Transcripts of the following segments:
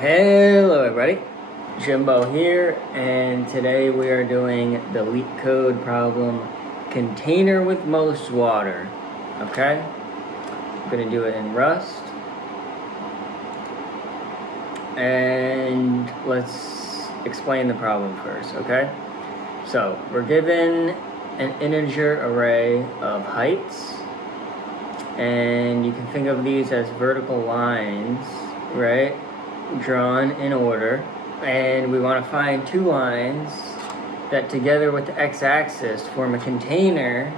Hello everybody, Jimbo here, and today we are doing the Leetcode problem, container with most water, okay? I'm gonna do it in Rust, and let's explain the problem first, okay? So, we're given an integer array of heights, and you can think of these as vertical lines, right? Drawn in order, and we want to find two lines that together with the x-axis form a container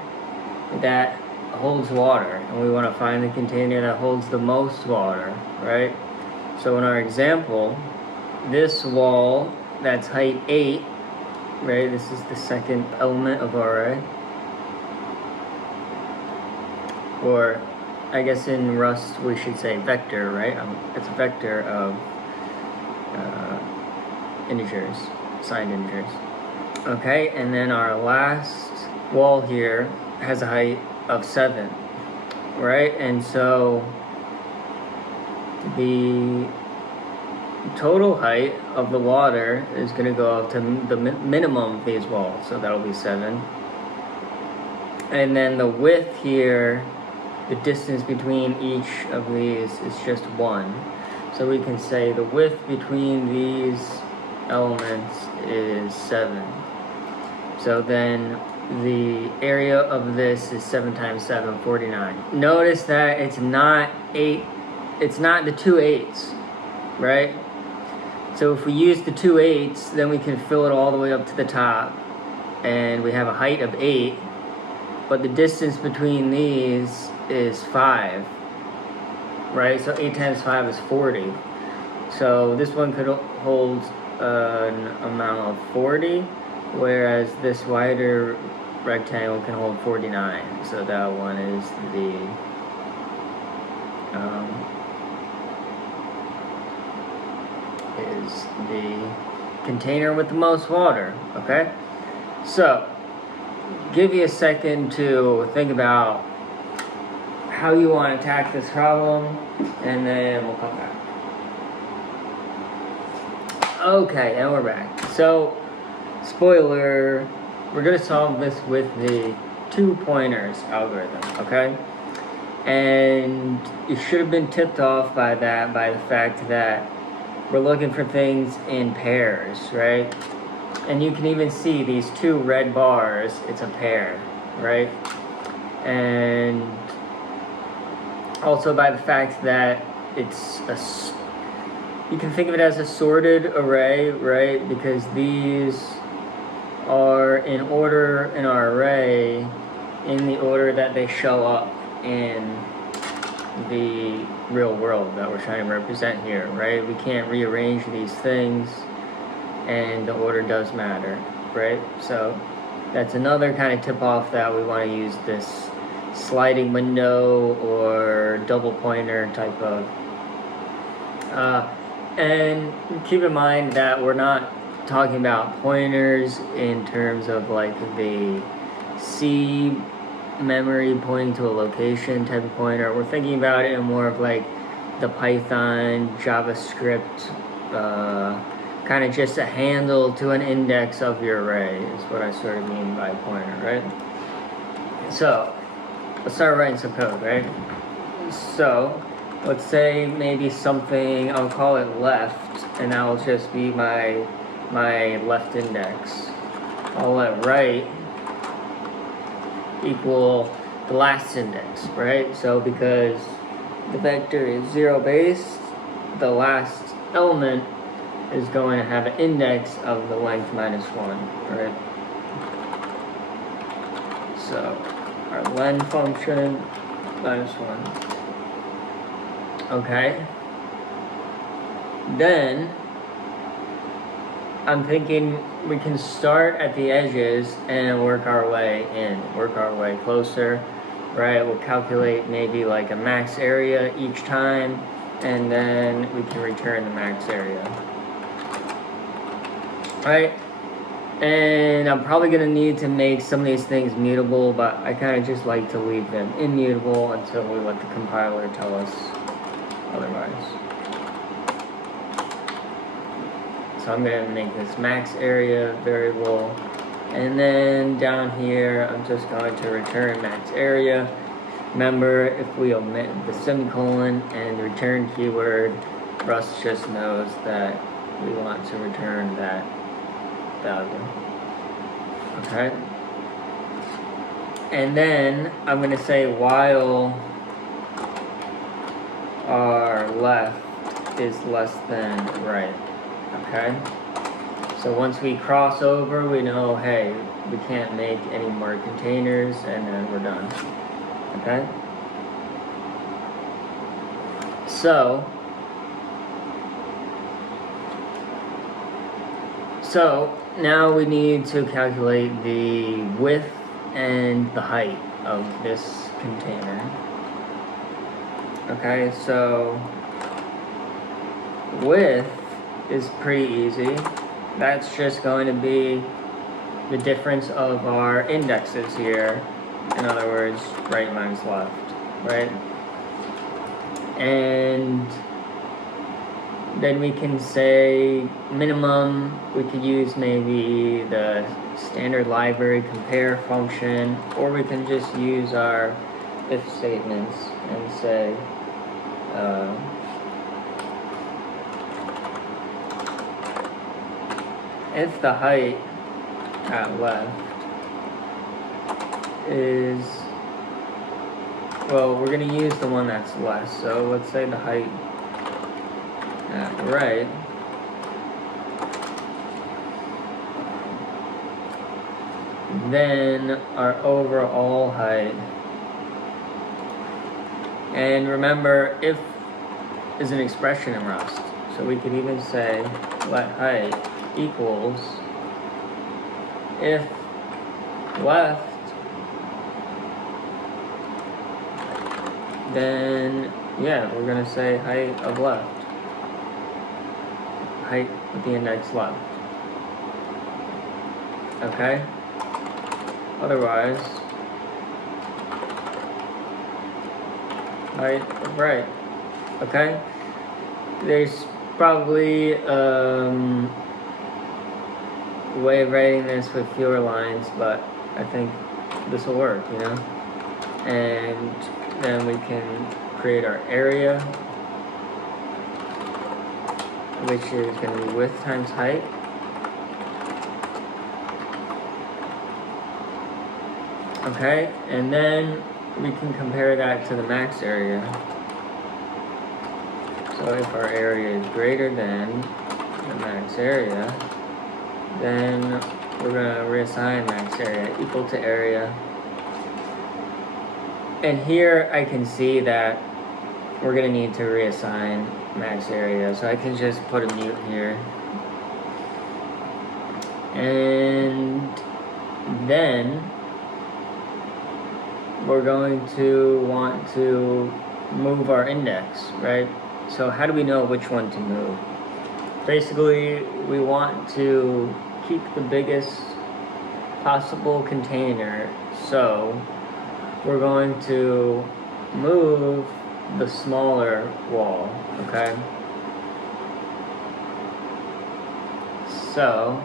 that holds water, and we want to find the container that holds the most water, right? So in our example, this wall that's height 8, right, this is the second element of our array, or I guess in Rust we should say vector, right? It's a vector of integers, signed integers. Okay, and then our last wall here has a height of 7, right? And so the total height of the water is going to go up to the minimum of these walls, so that'll be 7. And then the width here, the distance between each of these is just 1. So we can say the width between these elements is 7. So then the area of this is 7 times 7, 49. Notice that it's not 8, it's not the 2 8s, right? So if we use the 2 8s, then we can fill it all the way up to the top, and we have a height of 8, but the distance between these is 5, right? So 8 times 5 is 40. So this one could hold an amount of 40, whereas this wider rectangle can hold 49. So that one is the container with the most water, okay? So, give you a second to think about how you want to attack this problem, and then we'll come back. Okay, and we're back. So, spoiler, we're going to solve this with the 2 pointers algorithm, okay? And you should have been tipped off by that, by the fact that we're looking for things in pairs, right? And you can even see these 2 red bars, it's a pair, right? And also by the fact that it's you can think of it as a sorted array, right? Because these are in order in our array in the order that they show up in the real world that we're trying to represent here, right? We can't rearrange these things, and the order does matter, right? So that's another kind of tip off that we want to use this sliding window or double pointer type of and keep in mind that we're not talking about pointers in terms of like the C memory pointing to a location type of pointer. We're thinking about it in more of like the Python, JavaScript, kind of just a handle to an index of your array is what I sort of mean by pointer, right? So let's start writing some code, right? So let's say maybe something, I'll call it left, and that will just be my left index. I'll let right equal the last index, right? So because the vector is 0 based, the last element is going to have an index of the length minus 1, right? So our len function minus 1. Okay. Then I'm thinking we can start at the edges and work our way in, work our way closer, right? We'll calculate maybe like a max area each time, and then we can return the max area, right? And I'm probably going to need to make some of these things mutable, but I kind of just like to leave them immutable until we let the compiler tell us otherwise. So I'm going to make this max area variable. And then down here, I'm just going to return max area. Remember, if we omit the semicolon and the return keyword, Rust just knows that we want to return that value. Okay? And then I'm going to say while our left is less than right. Okay? So once we cross over, we know, hey, we can't make any more containers, and then we're done. Okay? So now we need to calculate the width and the height of this container. Okay, so width is pretty easy. That's just going to be the difference of our indexes here. In other words, right minus left, right? And then we can say minimum, we could use maybe the standard library compare function, or we can just use our if statements and say if the height at left is, well, we're going to use the one that's less, so let's say the height at right then our overall height. And remember, if is an expression in Rust, so we could even say let height equals if left, then yeah, we're gonna say height of left, height with the index left. Okay? Otherwise, height of right. Okay? There's probably way of writing this with fewer lines, but I think this will work, you know? And then we can create our area, which is going to be width times height. Okay, and then we can compare that to the max area. So if our area is greater than the max area, then we're going to reassign max area equal to area. And here I can see that we're going to need to reassign max area, so I can just put a mute here. And then we're going to want to move our index, right? So how do we know which one to move? Basically, we want to keep the biggest possible container, so we're going to move the smaller wall, okay? So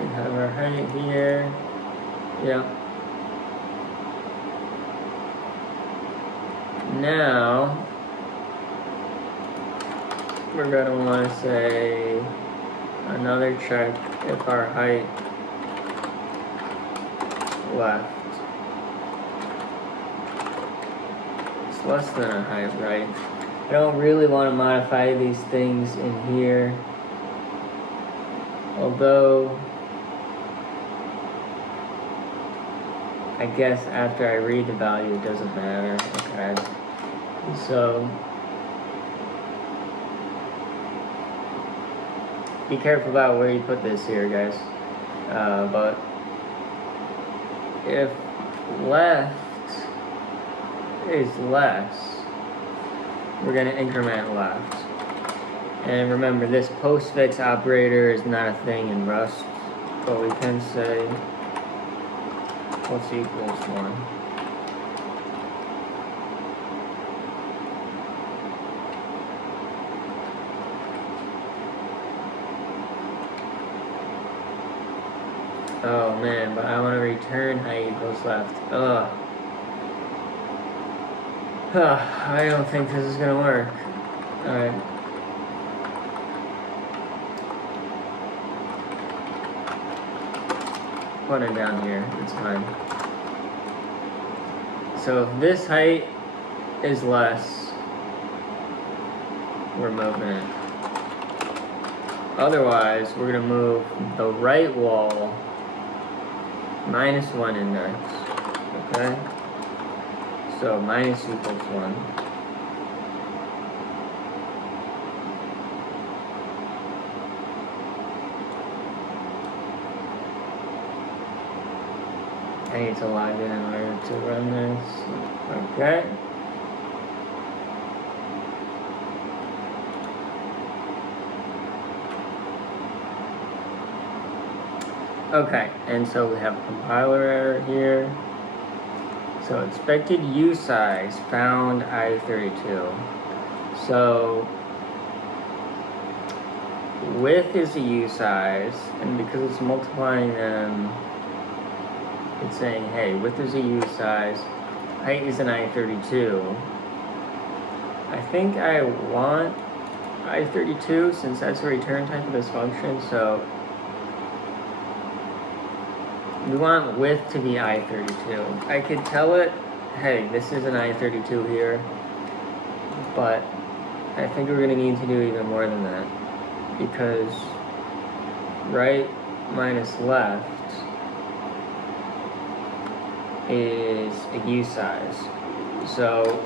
we have our height here, yeah. Now we're going to want to say another check if our height left is less than our height right. I don't really want to modify these things in here, although I guess after I read the value it doesn't matter. Okay, so be careful about where you put this here, guys. But if left is less, we're going to increment left. And remember, this postfix operator is not a thing in Rust, but we can say what's equals 1. Oh man, but I want to return height equals left. Ugh. I don't think this is gonna work. Alright. Put it down here, it's fine. So if this height is less, we're moving it. Otherwise, we're gonna move the right wall -1 index, okay? So minus equals 1. I need to log in order to run this. Okay. Okay, and so we have compiler error here. So expected U size found I32. So width is a U size, and because it's multiplying them, it's saying, hey, width is a U size, height is an I32. I think I want I32 since that's the return type of this function, so we want width to be I32. I could tell it, hey, this is an I32 here, but I think we're gonna need to do even more than that, because right minus left is a U size. So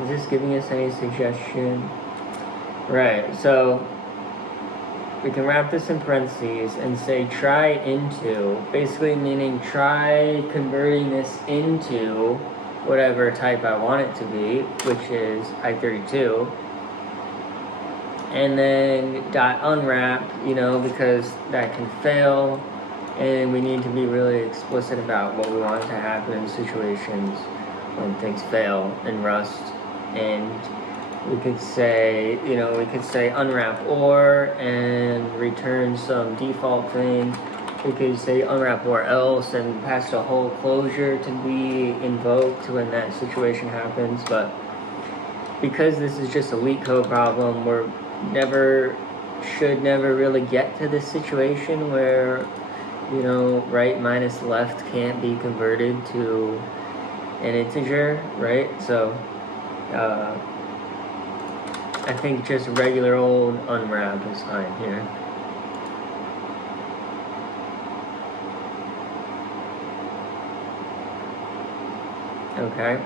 is this giving us any suggestion? Right, so we can wrap this in parentheses and say try into, basically meaning try converting this into whatever type I want it to be, which is I32. And then dot unwrap, you know, because that can fail, and we need to be really explicit about what we want to happen in situations when things fail in Rust. And we could say, you know, we could say unwrap or and return some default thing. We could say unwrap or else and pass a whole closure to be invoked when that situation happens. But because this is just a Leetcode problem, we're should never really get to this situation where, you know, right minus left can't be converted to an integer, right? So I think just regular old unwrap is fine here. Okay.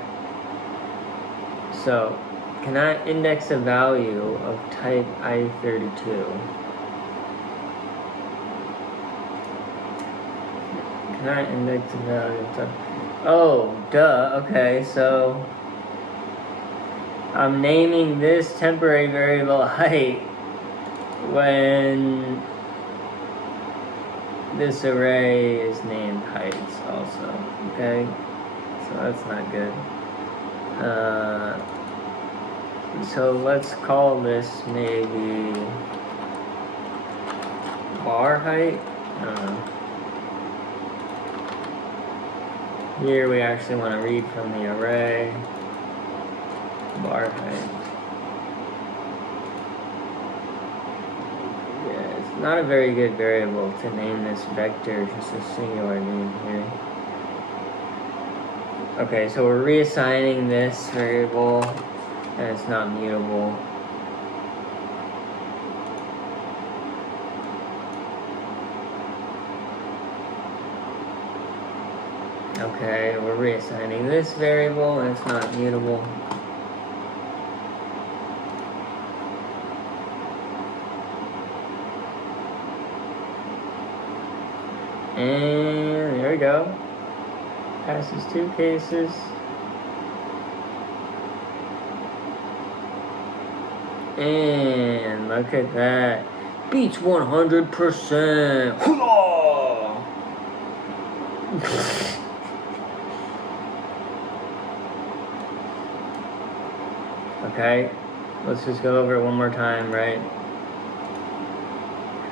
So can I index a value of type I32? Can I index a value of type? Oh, duh. Okay, so I'm naming this temporary variable height when this array is named heights also. Okay, so that's not good. So let's call this maybe bar height. I don't know. Here we actually want to read from the array. Bar height. Yeah, it's not a very good variable to name this vector, just a singular name here. Okay, so we're reassigning this variable, and it's not mutable. Okay, we're reassigning this variable, and it's not mutable. And there we go. Passes 2 cases. And look at that. Beats 100%. Okay, let's just go over it one more time, right?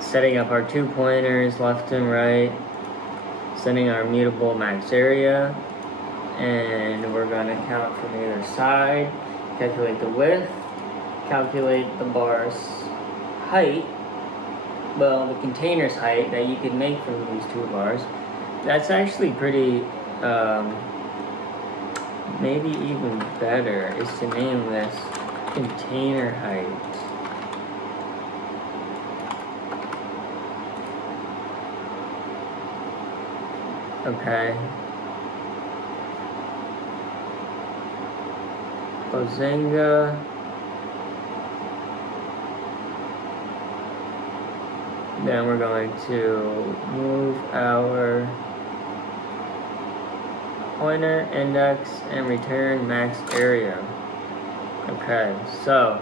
setting up our 2 pointers left and right, setting our mutable max area, and we're going to count from either side, calculate the width, calculate the bar's height, well, the container's height that you can make from these 2 bars. That's actually pretty, maybe even better is to name this container height. Okay. Bazinga. Then we're going to move our pointer, index, and return max area. Okay, so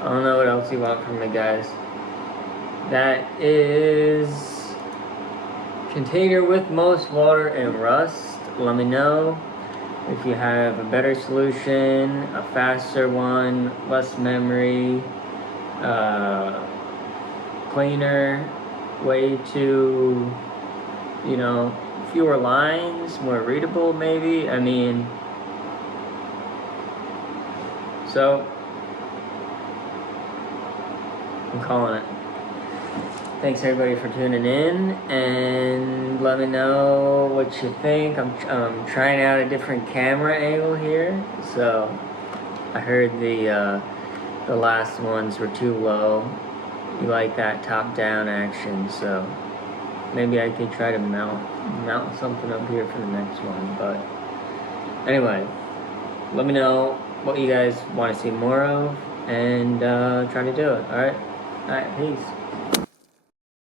I don't know what else you want from me, guys. That is container with most water and rust. Let me know if you have a better solution, a faster one, less memory, cleaner, way to, you know, fewer lines, more readable maybe. I mean, so I'm calling it. Thanks everybody for tuning in, and let me know what you think. I'm trying out a different camera angle here. So I heard the last ones were too low. You like that top-down action, so maybe I could try to mount something up here for the next one. But anyway, let me know what you guys want to see more of, and try to do it. All right, peace.